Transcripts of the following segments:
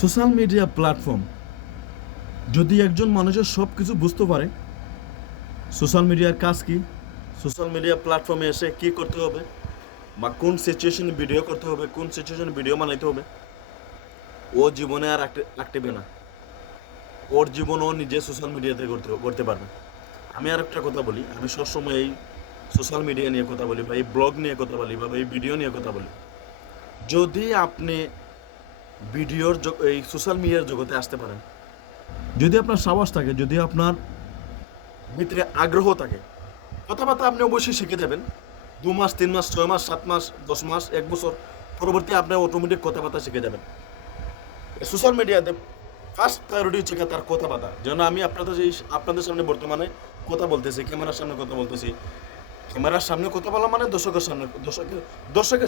Social media platform যদি একজন মানুষের সব কিছু বুঝতে পারে, সোশ্যাল মিডিয়ার কাজ কি, সোশ্যাল মিডিয়া প্ল্যাটফর্মে এসে কী করতে হবে বা কোন সিচুয়েশনে ভিডিও করতে হবে, কোন সিচুয়েশনে ভিডিও বানাইতে হবে, ও জীবনে আর আঁকটেবে না। ওর জীবন ও নিজে সোশ্যাল মিডিয়াতে করতে পারবে। আমি আর একটা কথা বলি, আমি সবসময় এই সোশ্যাল মিডিয়া নিয়ে কথা বলি বা এই ব্লগ নিয়ে কথা বলি বা এই ভিডিও নিয়ে কথা বলি। যদি আপনি এই সোশ্যাল মিডিয়ার জগতে আসতে পারেন, যদি আপনার সাহস থাকে, যদি আপনার ভিতরে আগ্রহ থাকে, কথাবার্তা আপনি অবশ্যই শিখে যাবেন। 2 মাস, 3 মাস, 6 মাস, 7 মাস, 10 মাস, 1 বছর পরবর্তী আপনি অটোমেটিক কথাবার্তা শিখে যাবেন। সোশ্যাল মিডিয়াতে ফার্স্ট প্রায়োরিটি হচ্ছে তার কথাবার্তা। যেন আমি আপনাদের সামনে বর্তমানে কথা বলতেছি, ক্যামেরার সামনে কথা বলতেছি। ক্যামেরার সামনে কথা বলা মানে দর্শকের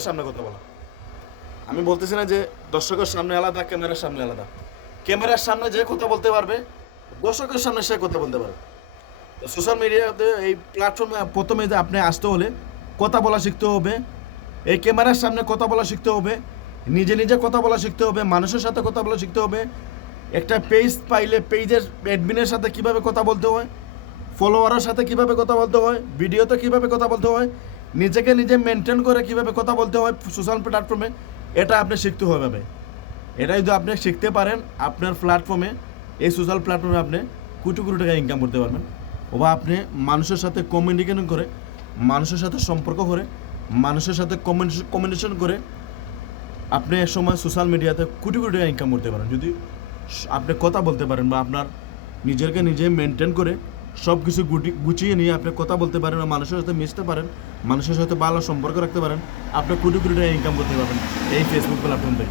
সামনে কথা বলা। আমি বলতেছি না যে দর্শকের সামনে আলাদা, ক্যামেরার সামনে আলাদা। ক্যামেরার সামনে যে কথা বলতে পারবে, দর্শকের সামনে সে কথা বলতে পারবে। সোশ্যাল মিডিয়াতে এই প্ল্যাটফর্মে প্রথমে যে আপনি আসতে হলে কথা বলা শিখতে হবে, এই ক্যামেরার সামনে কথা বলা শিখতে হবে, নিজে নিজে কথা বলা শিখতে হবে, মানুষের সাথে কথা বলা শিখতে হবে। একটা পেজ পাইলে পেজের অ্যাডমিনের সাথে কিভাবে কথা বলতে হয়, ফলোয়ারের সাথে কিভাবে কথা বলতে হয়, ভিডিওতে কিভাবে কথা বলতে হয়, নিজেকে নিজে মেনটেন করে কিভাবে কথা বলতে হয় সোশ্যাল প্ল্যাটফর্মে, এটা আপনি শিখতে হবে। এটা যদি আপনি শিখতে পারেন, আপনার প্ল্যাটফর্মে, এই সোশ্যাল প্ল্যাটফর্মে আপনি কোটি কোটি টাকা ইনকাম করতে পারবেন। বা আপনি মানুষের সাথে কমিউনিকেশন করে, মানুষের সাথে সম্পর্ক করে, মানুষের সাথে কমিউনিকেশন করে আপনি এক সময় সোশ্যাল মিডিয়াতে কোটি কোটি টাকা ইনকাম করতে পারেন। যদি আপনি কথা বলতে পারেন বা আপনার নিজেকে নিজে মেনটেন করে সব কিছু গুছিয়ে নিয়ে আপনি কথা বলতে পারেন বা মানুষের সাথে মিশতে পারেন, মানুষের সাথে ভালো সম্পর্ক রাখতে পারেন, আপনি কোটি কোটি টাকা ইনকাম করতে পারবেন এই ফেসবুক প্ল্যাটফর্ম থেকে।